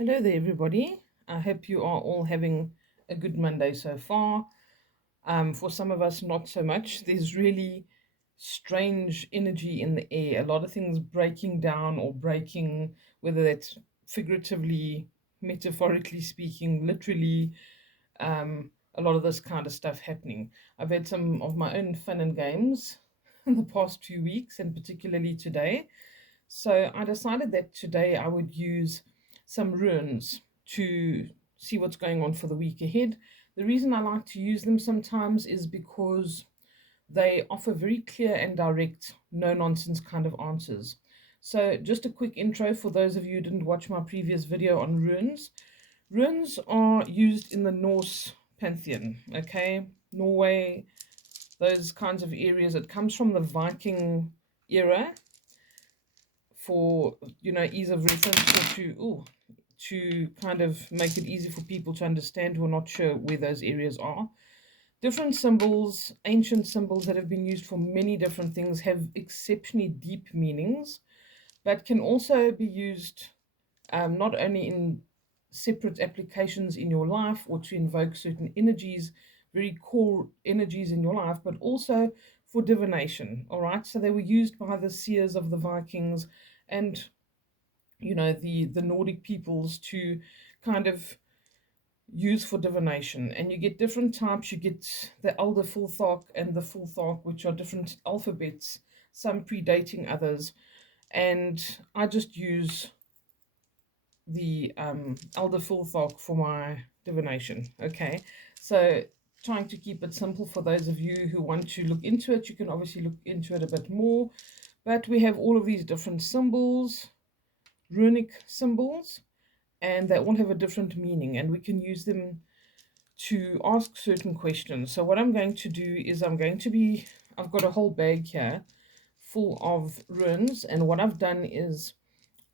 Hello there, everybody. I hope you are all having a good Monday so far. For some of us, not so much. There's really strange energy in the air, a lot of things breaking down or breaking, whether that's figuratively, metaphorically speaking, literally, a lot of this kind of stuff happening. I've had some of my own fun and games in the past 2 weeks, and particularly today. So I decided that today I would use some runes to see what's going on for the week ahead. The reason I like to use them sometimes is because they offer very clear and direct, no nonsense kind of answers. So, just a quick intro for those of you who didn't watch my previous video on runes. Runes are used in the Norse pantheon, okay? Norway, those kinds of areas. It comes from the Viking era for ease of reference, or to kind of make it easy for people to understand who are not sure where those areas are. Different symbols, ancient symbols that have been used for many different things, have exceptionally deep meanings, but can also be used not only in separate applications in your life or to invoke certain energies, very core energies in your life, but also for divination. All right, so they were used by the seers of the Vikings and the Nordic peoples to kind of use for divination. And you get different types. You get the elder Fulthork and the Fulthork, which are different alphabets, some predating others. And I just use the elder Fulthork for my divination. Okay, so trying to keep it simple for those of you who want to look into it. You can obviously look into it a bit more, but we have all of these different symbols, runic symbols, and they all have a different meaning, and we can use them to ask certain questions. So what I'm going to do is I've got a whole bag here full of runes, and what I've done is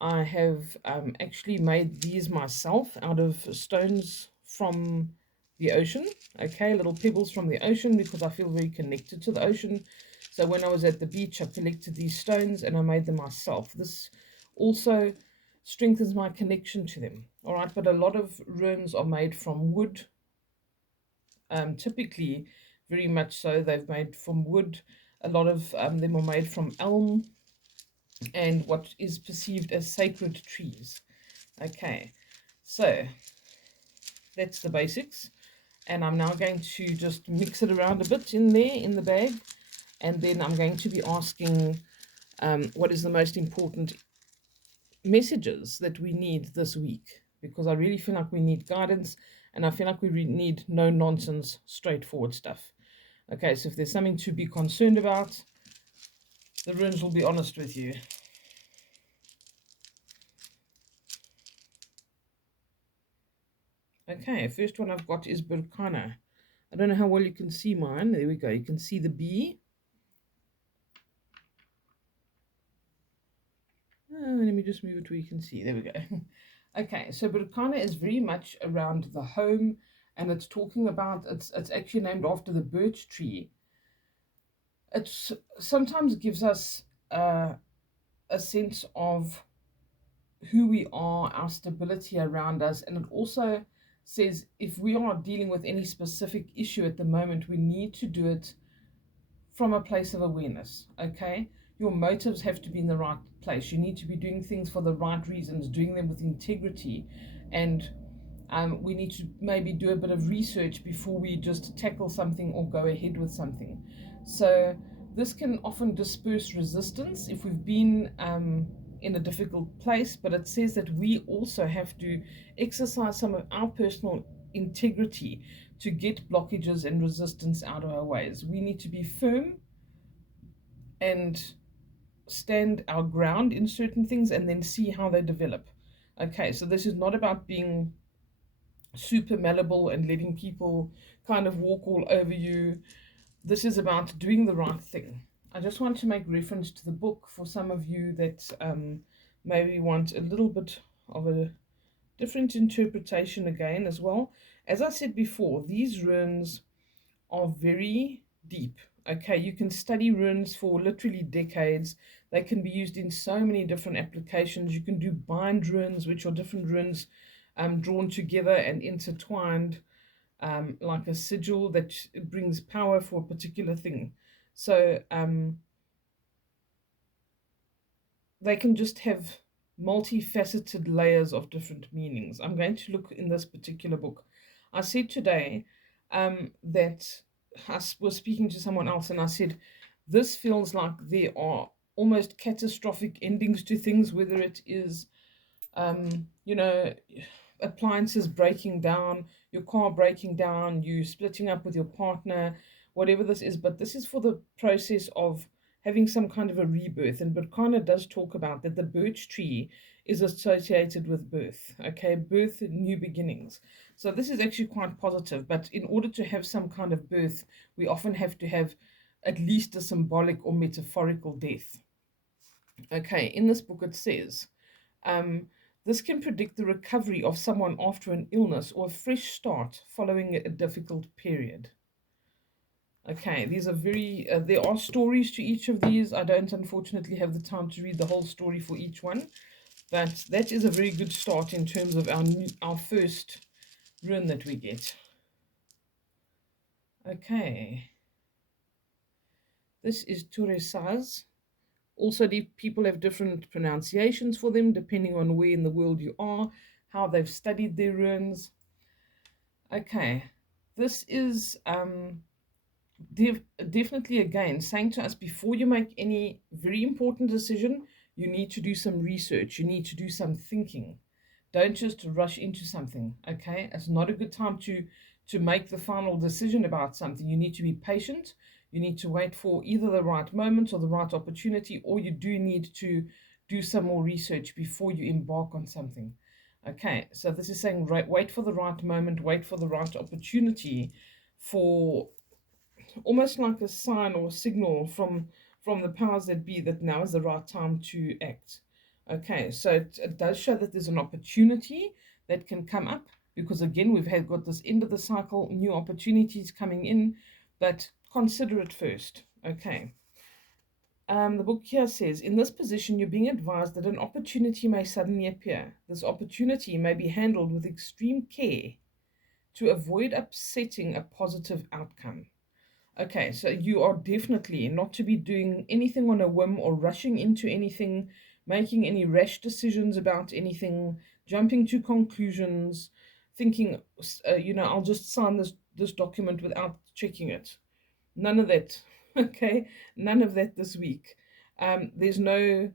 I have actually made these myself out of stones from the ocean, okay, little pebbles from the ocean, because I feel very connected to the ocean. So when I was at the beach, I collected these stones and I made them myself. This also strengthens my connection to them. All right, but a lot of runes are made from wood, typically, very much so. They've made from wood. A lot of them are made from elm and what is perceived as sacred trees. Okay, so that's the basics. And I'm now going to just mix it around a bit in there in the bag. And then I'm going to be asking what is the most important messages that we need this week, because I really feel like we need guidance, and I feel like we need no nonsense, straightforward stuff. Okay, so if there's something to be concerned about, the runes will be honest with you. Okay, first one I've got is Burkana. I don't know how well you can see mine. There we go. You can see the bee. Let me just move it where you can see. There we go. Okay, so Burkana is very much around the home, and it's talking about, it's actually named after the birch tree. It sometimes gives us a sense of who we are, our stability around us, and it also says if we are dealing with any specific issue at the moment, we need to do it from a place of awareness. Okay, your motives have to be in the right place. You need to be doing things for the right reasons, doing them with integrity, and we need to maybe do a bit of research before we just tackle something or go ahead with something. So this can often disperse resistance if we've been in a difficult place, but it says that we also have to exercise some of our personal integrity to get blockages and resistance out of our ways. We need to be firm and stand our ground in certain things and then see how they develop. Okay, so this is not about being super malleable and letting people kind of walk all over you. This is about doing the right thing. I just want to make reference to the book for some of you that maybe want a little bit of a different interpretation again as well. As I said before, these runes are very deep. Okay, you can study runes for literally decades. They can be used in so many different applications. You can do bind runes, which are different runes drawn together and intertwined, like a sigil that brings power for a particular thing. So they can just have multifaceted layers of different meanings. I'm going to look in this particular book. I said today that was speaking to someone else, and I said, this feels like there are almost catastrophic endings to things, whether it is, you know, appliances breaking down, your car breaking down, you splitting up with your partner, whatever this is. But this is for the process of having some kind of a rebirth. And Burkana does talk about that the birch tree is associated with birth, okay, birth and new beginnings. So this is actually quite positive. But in order to have some kind of birth, we often have to have at least a symbolic or metaphorical death. Okay, in this book it says, um, this can predict the recovery of someone after an illness or a fresh start following a difficult period. Okay, these are very, there are stories to each of these. I don't unfortunately have the time to read the whole story for each one, but that is a very good start in terms of our first rune that we get. Okay, this is Turesaz. Also, the people have different pronunciations for them depending on where in the world you are, how they've studied their runes. Okay, this is definitely again saying to us, before you make any very important decision, you need to do some research, you need to do some thinking. Don't just rush into something. Okay, it's not a good time to make the final decision about something. You need to be patient. You need to wait for either the right moment or the right opportunity, or you do need to do some more research before you embark on something. Okay, so this is saying wait for the right moment, wait for the right opportunity, for almost like a sign or a signal from the powers that be that now is the right time to act. Okay, so it does show that there's an opportunity that can come up, because again we've got this end of the cycle, new opportunities coming in, but consider it first. Okay. The book here says, in this position, you're being advised that an opportunity may suddenly appear. This opportunity may be handled with extreme care to avoid upsetting a positive outcome. Okay, so you are definitely not to be doing anything on a whim or rushing into anything, making any rash decisions about anything, jumping to conclusions, thinking, I'll just sign this document without checking it. None of that. Okay, none of that this week. There's no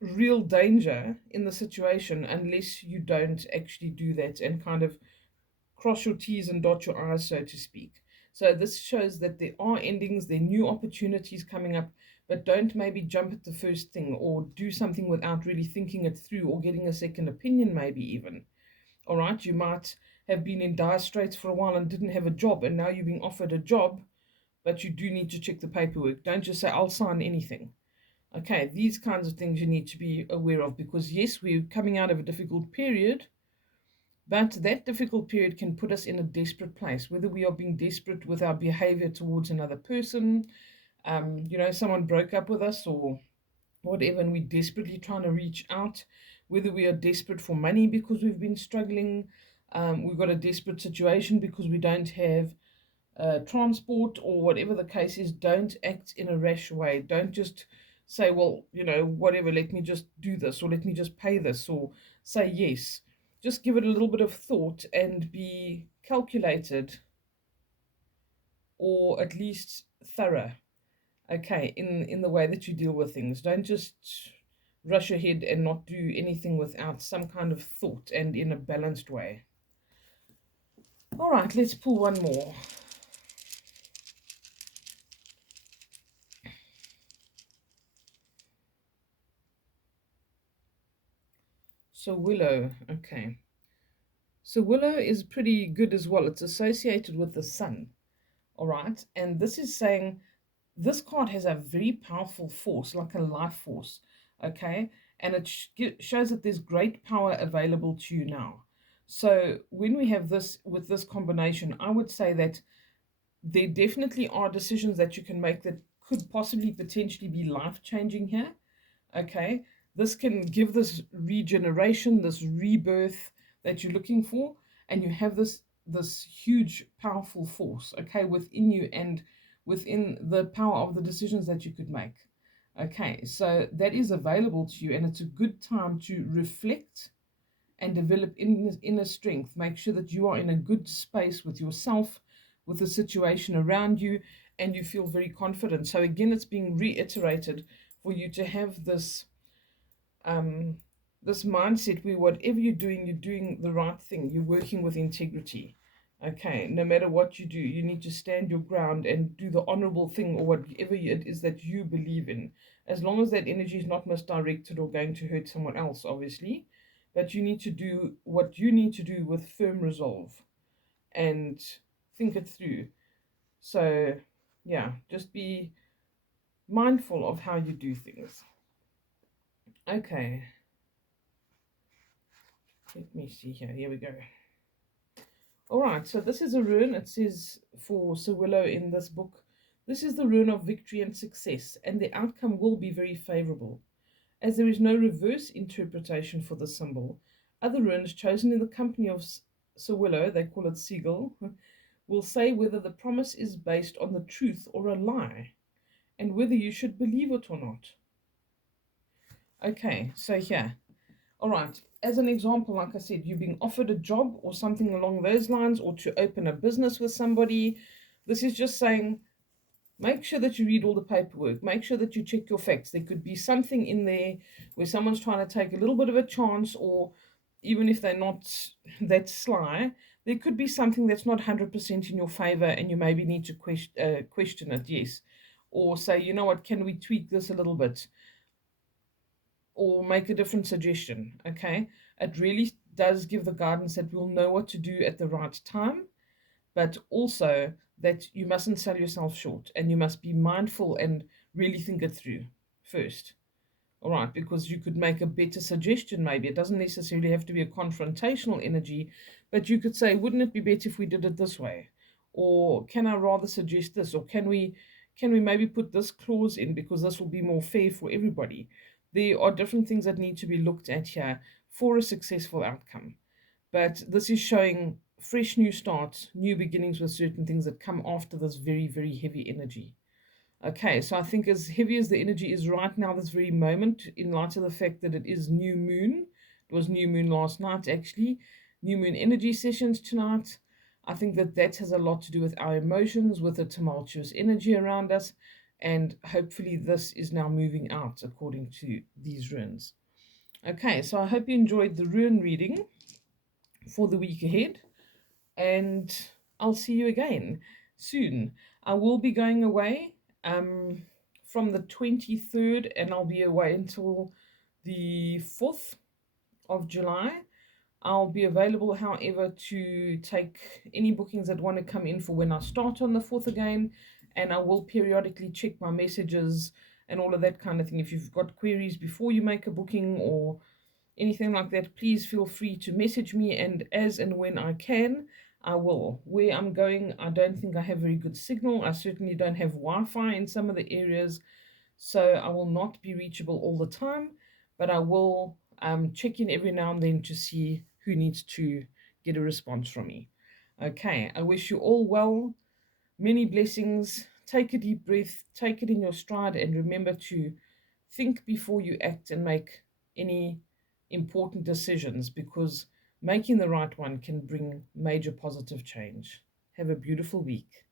real danger in the situation unless you don't actually do that and kind of cross your T's and dot your I's, so to speak. So this shows that there are endings, there are new opportunities coming up, but don't maybe jump at the first thing or do something without really thinking it through or getting a second opinion, maybe even. All right, you might have been in dire straits for a while and didn't have a job, and now you're being offered a job, but you do need to check the paperwork. Don't just say, I'll sign anything. Okay, these kinds of things you need to be aware of, because yes, we're coming out of a difficult period, but that difficult period can put us in a desperate place, whether we are being desperate with our behavior towards another person, someone broke up with us or whatever, and we're desperately trying to reach out, whether we are desperate for money because we've been struggling, we've got a desperate situation because we don't have transport or whatever the case is. Don't act in a rash way. Don't just say, well, whatever, let me just do this, or let me just pay this, or say yes. Just give it a little bit of thought and be calculated, or at least thorough, okay, in the way that you deal with things. Don't just rush ahead and not do anything without some kind of thought and in a balanced way. All right, let's pull one more. So willow, okay. So willow is pretty good as well. It's associated with the sun, all right? And this is saying this card has a very powerful force, like a life force, okay? And it shows that there's great power available to you now. So when we have this, with this combination, I would say that there definitely are decisions that you can make that could possibly potentially be life-changing here, okay? This can give this regeneration, this rebirth, that you're looking for, and you have this huge powerful force, okay, within you and within the power of the decisions that you could make. Okay, so that is available to you, and it's a good time to reflect and develop inner strength. Make sure that you are in a good space with yourself, with the situation around you, and you feel very confident. So again, it's being reiterated for you to have um, this mindset where whatever you're doing the right thing. You're working with integrity. Okay, no matter what you do, you need to stand your ground and do the honorable thing or whatever it is that you believe in. As long as that energy is not misdirected or going to hurt someone else, obviously. But you need to do what you need to do with firm resolve and think it through. So, yeah, just be mindful of how you do things. Okay, let me see here. Here we go. All right, so this is a rune. It says for Sir Willow in this book, this is the rune of victory and success, and the outcome will be very favorable. As there is no reverse interpretation for the symbol, other runes chosen in the company of Sir Willow, they call it Siegel, will say whether the promise is based on the truth or a lie, and whether you should believe it or not. Okay, so here. All right, as an example, like I said, you're being offered a job or something along those lines, or to open a business with somebody. This is just saying, make sure that you read all the paperwork. Make sure that you check your facts. There could be something in there where someone's trying to take a little bit of a chance, or even if they're not that sly, there could be something that's not 100% in your favor, and you maybe need to question it, yes. Or say, you know what, can we tweak this a little bit? Or make a different suggestion. Okay, it really does give the guidance that we'll know what to do at the right time, but also that you mustn't sell yourself short, and you must be mindful and really think it through first. All right, because you could make a better suggestion. Maybe it doesn't necessarily have to be a confrontational energy, but you could say, wouldn't it be better if we did it this way? Or can I rather suggest this? Or can we maybe put this clause in because this will be more fair for everybody? There are different things that need to be looked at here for a successful outcome. But this is showing fresh new starts, new beginnings with certain things that come after this very, very heavy energy. Okay, so I think as heavy as the energy is right now, this very moment, in light of the fact that it is new moon, it was new moon last night actually, new moon energy sessions tonight. I think that that has a lot to do with our emotions, with the tumultuous energy around us, and hopefully this is now moving out according to these runes. Okay, so I hope you enjoyed the rune reading for the week ahead, and I'll see you again soon. I will be going away from the 23rd, and I'll be away until the 4th of July. I'll be available, however, to take any bookings that want to come in for when I start on the 4th again, and I will periodically check my messages and all of that kind of thing. If you've got queries before you make a booking or anything like that, please feel free to message me, and as and when I can, I will. Where I'm going, I don't think I have very good signal. I certainly don't have Wi-Fi in some of the areas, so I will not be reachable all the time, but I will check in every now and then to see who needs to get a response from me. Okay, I wish you all well, many blessings. Take a deep breath, take it in your stride, and remember to think before you act and make any important decisions, because making the right one can bring major positive change. Have a beautiful week.